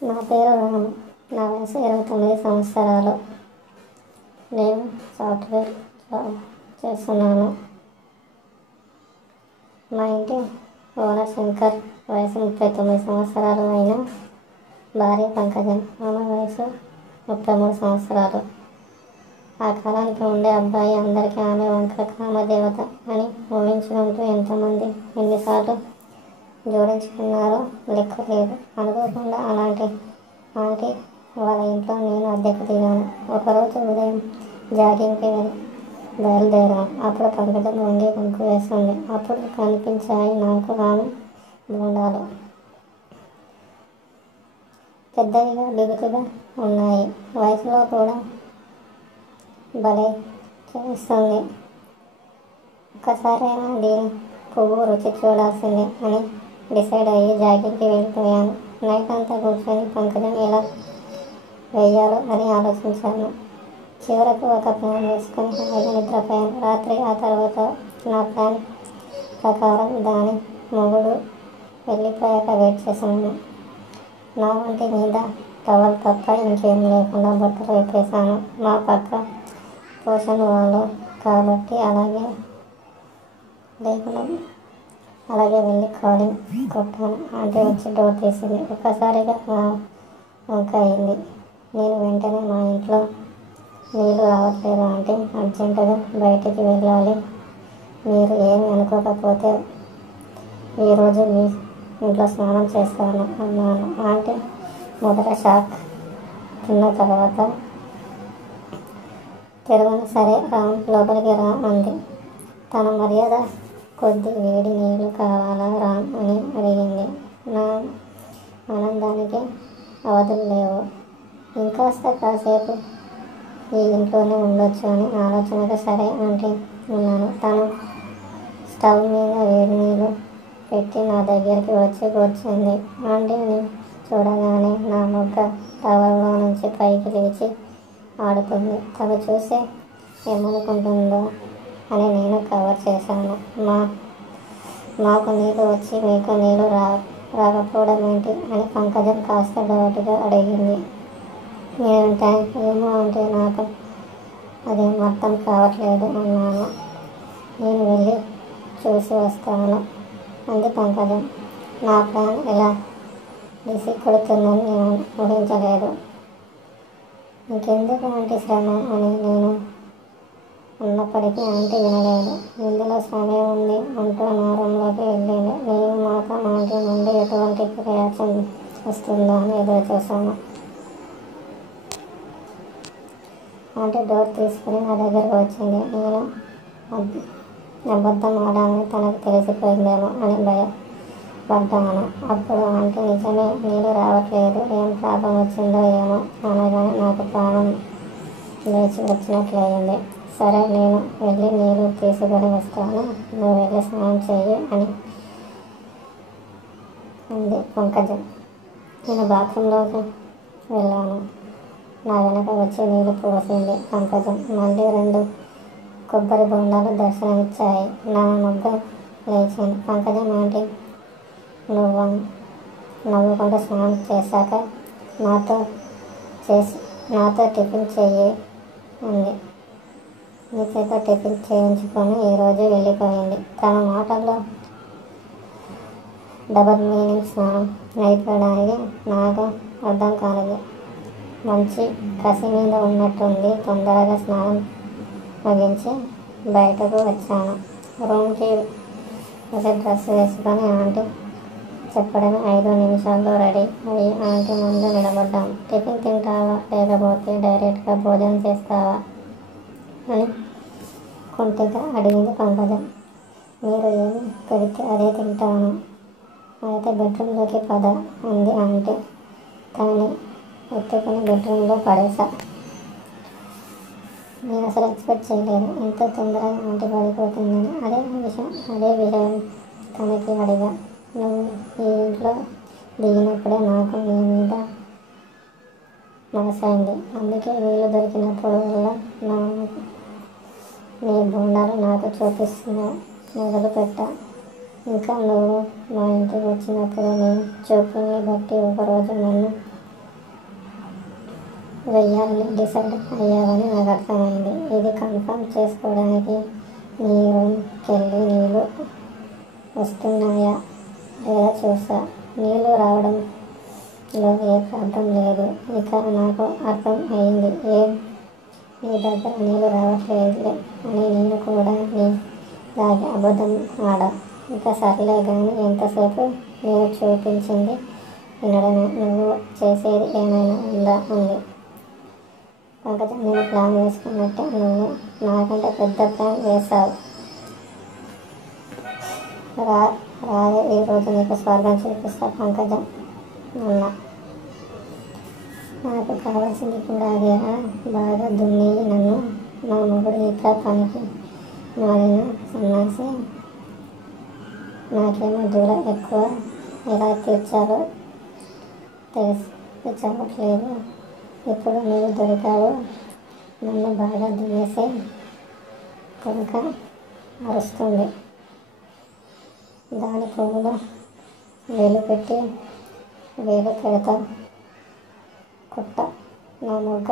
నా పేరు రాము. నా వయసు 29 సంవత్సరాలు. నేను సాఫ్ట్వేర్ జాబ్ చేస్తున్నాను. మా ఇంటి ఓనర్ శంకర్. వయసు 39 సంవత్సరాలు. అయిన భార్య పంకజం. ఆమె వయసు 33 సంవత్సరాలు. ఆ కాలానికి ఉండే అబ్బాయి అందరికీ ఆమె వంక కామదేవత అని ఊహించుకుంటూ ఎంతమంది ఎన్నిసార్లు జోడించుకున్నారో లెక్క లేదు. అనుకోకుండా అలాంటి ఆంటీ వాళ్ళ ఇంట్లో నేను అద్దెకు దిగాను. ఒకరోజు ఉదయం జాగింగ్కి బయలుదేరాను. అప్పుడు పంకజం వంగి ముగ్గు వేస్తుంది. అప్పుడు కనిపించాయి నాకు ఆమె బోండాలు. పెద్దవిగా బిగుతుగా ఉన్నాయి. వయసులో కూడా భలే చేస్తుంది. ఒక్కసారైనా దీని పువ్వు రుచి చూడాల్సిందే అని డిసైడ్ అయ్యి జాగింగ్కి వెళ్ళిపోయాను. నైట్ అంతా కూర్చొని పంకజం ఎలా వేయాలో అని ఆలోచించాను. చివరకు ఒక ప్లాన్ వేసుకొని హాయిగా నిద్రపోయాను. రాత్రి ఆ తర్వాత నా ప్లాన్ ప్రకారం దాని మొగుడు వెళ్ళిపోయాక వెయిట్ చేశాను. నా వంటి మీద టవల్ తప్ప ఇంకేం లేకుండా బట్టలు విప్పేశాను. మా పక్క పోషన్ వాళ్ళు కాబట్టి అలాగే వెళ్ళి కాలింగ్ కొట్టాను. ఆంటీ వచ్చి డోర్ తీసింది. ఒక్కసారిగా వంక అయింది. నేను వెంటనే మా ఇంట్లో నీళ్ళు రావట్లేదు ఆంటీ, అర్జెంటుగా బయటికి వెళ్ళాలి. మీరు ఏమి అనుకోకపోతే ఈరోజు మీ ఇంట్లో స్నానం చేస్తాను అన్నాను. ఆంటీ మొదట షాక్ తిన్న తర్వాత తెరవని సరే రామ్ లోపలికి రా అంది. తన మర్యాద కొద్ది వేడి నీళ్ళు కావాలా రామ్ అని అడిగింది. నా ఆనందానికి అవధులు లేవు. కాసేపు ఈ ఇంట్లోనే ఉండొచ్చు అని ఆలోచనకు సరే ఆంటీ ఉన్నాను. తను స్టవ్ మీద వేడి నీళ్ళు పెట్టి నా దగ్గరికి వచ్చి కూర్చుంది. ఆంటీని చూడగానే నా మొగ్గ టవల్లో నుంచి పైకి లేచి ఆడుతుంది. తను చూసే ఏమనుకుంటుందో అని నేను కవర్ చేశాను. మాకు నీళ్ళు వచ్చి మీకు నీళ్ళు రాకపోవడం ఏంటి అని పంకజం కాస్త డౌట్గా అడిగింది. ఏమో అంటే నాకు అదేం అర్థం కావట్లేదు అన్నాను. నేను వెళ్ళి చూసి వస్తాను అంది పంకజం. నా ప్లాన్ ఎలా డిసి కొడుతుందని నేను ఊహించలేదు. ఇంకెందుకు ఆంటీ శ్రమ అని నేను అన్నప్పటికీ ఆంటీ వినలేదు. ఇందులో సమయం ఉంది అంటూ నా రూమ్లోకి వెళ్ళింది. నేను మాత్రం ఆంటీ నుండి ఎటువంటి రియాక్షన్ వస్తుందా అని ఎదురు చూశాను. ఆంటీ డోర్ తీసుకుని నా దగ్గరకు వచ్చింది. నేను అబద్ధం ఆడాలని తనకు తెలిసిపోయిందేమో అని భయపడ్డాను. అప్పుడు ఆంటీ నిజమే నీళ్ళు రావట్లేదు, ఏం ప్రాబ్లం వచ్చిందో ఏమో అనగానే నాకు ప్రాణం లేచి వచ్చినట్లయింది. సరే నేను వెళ్ళి నీళ్ళు తీసుకొని వస్తాను, నువ్వు వెళ్ళి స్నానం చెయ్యి అని అంది పంకజం. నేను బాత్రూంలోకి వెళ్ళాను. నా వెనక వచ్చి నీళ్ళు పోసింది పంకజం. మళ్ళీ 2 కొబ్బరి బొండాలు దర్శనమిచ్చాయి. నా మొగ్గ లేచింది. పంకజం ఆంటీ నవ్వుకుంటూ స్నానం చేశాక నాతో టిఫిన్ చెయ్యి అంది. నీ చేత టిఫిన్ చేయించుకొని ఈరోజు వెళ్ళిపోయింది. తన మాటల్లో డబల్ మీనింగ్. స్నానం అయిపోవడానికి నాకు అర్థం కాలేదు. మంచి కసి మీద ఉన్నట్టుంది. తొందరగా స్నానం ముగించి బయటకు వచ్చాను. రూమ్కి వచ్చి డ్రెస్ వేసుకొని ఆంటీ చెప్పడమే 5 నిమిషాల్లో రెడీ అయ్యి ఆంటీ ముందు నిలబడ్డాం. టిఫిన్ తింటావా లేకపోతే డైరెక్ట్గా భోజనం చేస్తావా అని కొంటెగా అడిగింది పంకజం. మీరు ఏమి పెడితే అదే తింటాను, అయితే బెడ్రూమ్లోకి పద అంది ఆంటీ. తనని ఎత్తుకుని బెడ్రూమ్లో పడేసా. నేను అసలు ఎక్స్పెక్ట్ చేయలేదు ఇంత తొందరగా ఆంటీ పడిపోతుందని. అదే విషయం తనకి అడిగా. నువ్వు ఈ ఇంట్లో దిగినప్పుడే నాకు నీ మీద మనసైంది. అందుకే వీలు దొరికినప్పుడల్లా నీ బొండాలు నాకు చూపిస్తున్నా మొదలుపెట్టా. ఇంకా నువ్వు మా ఇంటికి వచ్చినప్పుడు నీ చూపుల్ని బట్టి ఒకరోజు నన్ను వెయ్యాలని డిసైడ్ అయ్యావని నాకు అర్థమైంది. ఇది కన్ఫర్మ్ చేసుకోవడానికి నీ రూమ్కెళ్ళి నీళ్ళు వస్తున్నాయా లేదా చూసా. నీళ్ళు రావడంలో ఏ ప్రాబ్లం లేదు. ఇక నాకు అర్థం అయింది. నీ దగ్గర నీళ్ళు రావట్లేదులే అని నేను కూడా నీ దాగి అబద్ధం ఆడా. ఇక సర్లే కానీ ఎంతసేపు నేను చూపించింది వినడమే. నువ్వు చేసేది ఏమైనా ఉందా అంది పంకజ. నేను ప్లాన్ వేసుకున్నట్టే నువ్వు నాకంటే పెద్ద ప్లాన్ వేశావు. రాదే ఈరోజు నీకు స్వర్గం చూపిస్తా పంకజ అన్నా. నాకు కావాల్సింది కూడా అదేరా. బాగా దున్నేయి నన్ను. నా మొగుడు ఇట్లా పనికి మారిన సన్నాసి. నాకేమో దూర ఎక్కువ. ఎలా తీర్చాలో తెచ్చవట్లేదు. ఇప్పుడు నువ్వు దొరికావు. నన్ను బాగా దున్నేసే కొడుక అరుస్తుంది. దాని పువ్వులో వేలు పెడతా కుట్ట నా మొగ్గ